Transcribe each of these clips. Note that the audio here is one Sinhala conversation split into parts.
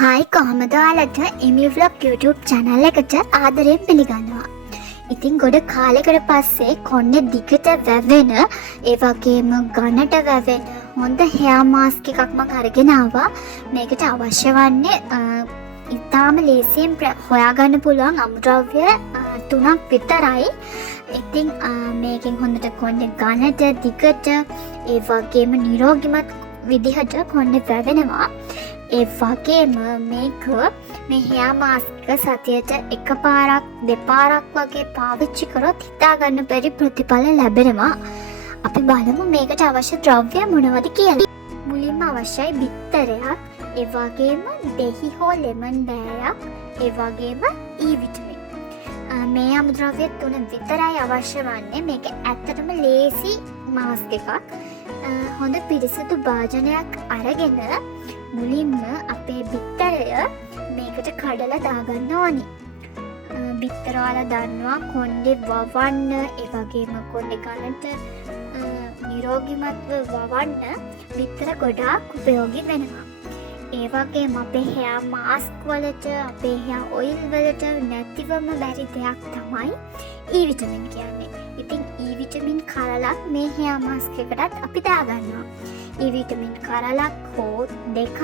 හායි කොහොමද ඔයාලට එමි ව්ලොග් YouTube channel එකට ආදරයෙන් පිළිගන්නවා. ඉතින් ගොඩ කාලෙකට පස්සේ කොණ්ඩේ දිගට වැවෙන ඒ වගේම ඝනට වැවෙන හොඳ hair mask එකක් මම අරගෙන ආවා. මේකට අවශ්‍ය වන්නේ ඉතාම ලේසියෙන් හොයාගන්න පුළුවන් අමුද්‍රව්‍ය තුනක් විතරයි. ඉතින් මේකෙන් හොඳට කොණ්ඩේ ඝනට දිගට ඒ වගේම නිරෝගිමත් විදිහට කොණ්ඩේ වැවෙනවා. ඒ වගේම මේක මේ hair mask එක සතියට එකපාරක් දෙපාරක් වගේ පාවිච්චි කරොත් හිතාගන්න බැරි ප්‍රතිඵල ලැබෙනවා. අපි බලමු මේකට අවශ්‍ය ද්‍රව්‍ය මොනවද කියලා. මුලින්ම අවශ්‍යයි බිත්තරයක්, ඒ වගේම දෙහි හෝ ලෙමන් බෑයක්, ඒ වගේම E විටමින්. මේ අමුද්‍රව්‍ය තුන විතරයි අවශ්‍ය වන්නේ. මේක ඇත්තටම ලේසි මාස්ක් එකක්. හොඳ පිරිසිදු භාජනයක් අරගෙන මුලින්ම අපේ බිත්තරය මේකට කඩලා දාගන්න ඕනි. බිත්තර වල දන්නවා කොණ්ඩේ වවන්න, ඒ වගේම කොණ්ඩේ ඝනට නිරෝගිමත්ව වවන්න බිත්තර ගොඩාක් උපයෝගී වෙනවා. ඒ වගේම අපේ hair mask වලට, අපේ hair oil වලට නැතිවම බැරි දෙයක් තමයි E විටමින් කියන්නේ. ඉතින් E විටමින් කරලක් මේ hair mask එකටත් අපි දාගන්නවා. E විටමින් කරලක් හෝ දෙකක්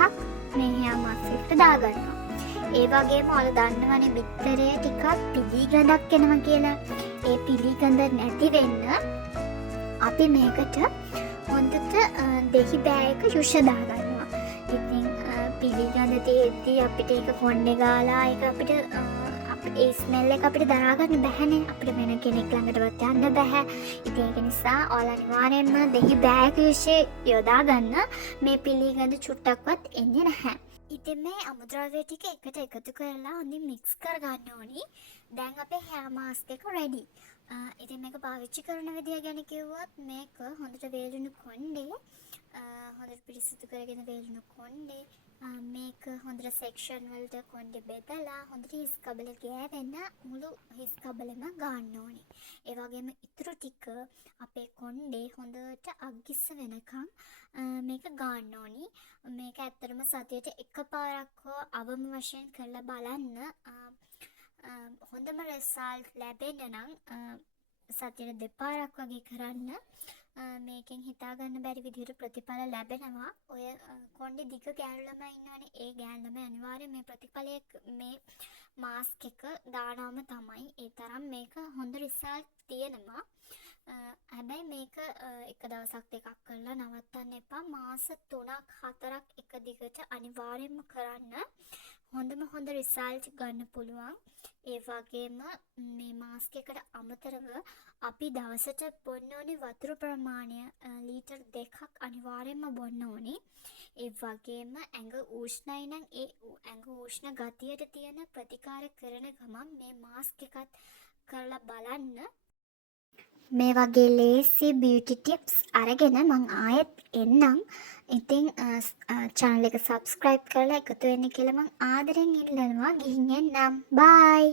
මේ hair mask එකට දාගන්නවා. ඒ වගේම ඔයාලා දන්නවනේ බිත්තරේ ටිකක් පිලි ගඳක් එනවා කියලා. ඒ පිලි ගඳ නැති වෙන්න අපි මේකට හොඳට දෙහි බෑයක යුෂ දාගන්නවා. ඉතින් පිලි ගඳ තියෙද්දි අපිට ඒක කොණ්ඩේ ගාලා ඒක අපිට ඒ ස්මෙල් එක අපිට දරාගන්න බැහැනේ. අපිට වෙන කෙනෙක් ළඟටවත් යන්න බැහැ. ඉතින් ඒක නිසා ඔයාලා අනිවාර්යෙන්ම දෙහි බෑයක යුෂ යොදා ගන්න. මේ පිලි ගඳ චුට්ටක්වත් එන්නේ නැහැ. ඉතින් මේ අමුද්‍රව්‍ය ටික එකට එකතු කරලා හොඳින් මික්ස් කරගන්න ඕනි. දැන් අපේ hair mask එක ready. ඉතින් මේක පාවිච්චි කරන විදිය ගැන කිව්වොත් මේක හොඳට වේලුණු කොණ්ඩේ, හොඳට පිරිසිදු කරගෙන වේලුණු කොණ්ඩේ, මේක හොඳට සෙක්ෂන් වලට කොණ්ඩේ බෙදලා හොඳට හිස් කබල ගෑවෙන්න මුළු හිස් කබලෙම ගන්න ඕනි. ඒ වගේම ඉතුරු ටික අපේ කොණ්ඩේ හොඳට අග්ගිස්ස වෙනකන් මේක ගන්න ඕනි. මේක ඇත්තටම සතියට එකපාරක් හෝ අවම වශයෙන් කරලා බලන්න. හොඳම රිසල්ට් ලැබෙන්න නම් සතියට දෙපාරක් වගේ කරන්න. මේකෙන් හිතාගන්න බැරි විදිහට ප්‍රතිඵල ලැබෙනවා. ඔය කොණ්ඩේ දිග ගෑනු ළමයි ඉන්නවනේ, ඒ ගෑනු ළමයි අනිවාර්යෙන් මේ ප්‍රතිඵලය මේ මාස්ක් එක දානවම තමයි. ඒ තරම් මේක හොඳ රිසල්ට් තියෙනවා. හැබැයි මේක එක දවසක් දෙකක් කරලා නවත්තන්න එපා. මාස 3ක් 4ක් එක දිගට අනිවාර්යෙන්ම කරන්න. හොඳ රිසල්ට් ගන්න පුළුවන්. ඒ වගේම මේ මාස්ක් එකට අමතරව අපි දවසට බොන්න ඕනි වතුර ප්‍රමාණය ලීටර් 2ක් අනිවාර්යෙන්ම බොන්න ඕනි. ඒ වගේම ඇඟ උෂ්ණයි නම් ඒ ඇඟ උෂ්ණ ගතියට තියෙන ප්‍රතිකාර කරන ගමන් මේ මාස්ක් එකත් කරලා බලන්න. මේ වගේ ලේසි බියුටි ටිප්ස් අරගෙන මං ආයෙත් එන්නම්. ඉතින් channel එක subscribe කරලා එකතු වෙන්න කියලා මං ආදරෙන් ඉල්ලනවා. ගිහින් එන්නම්. bye.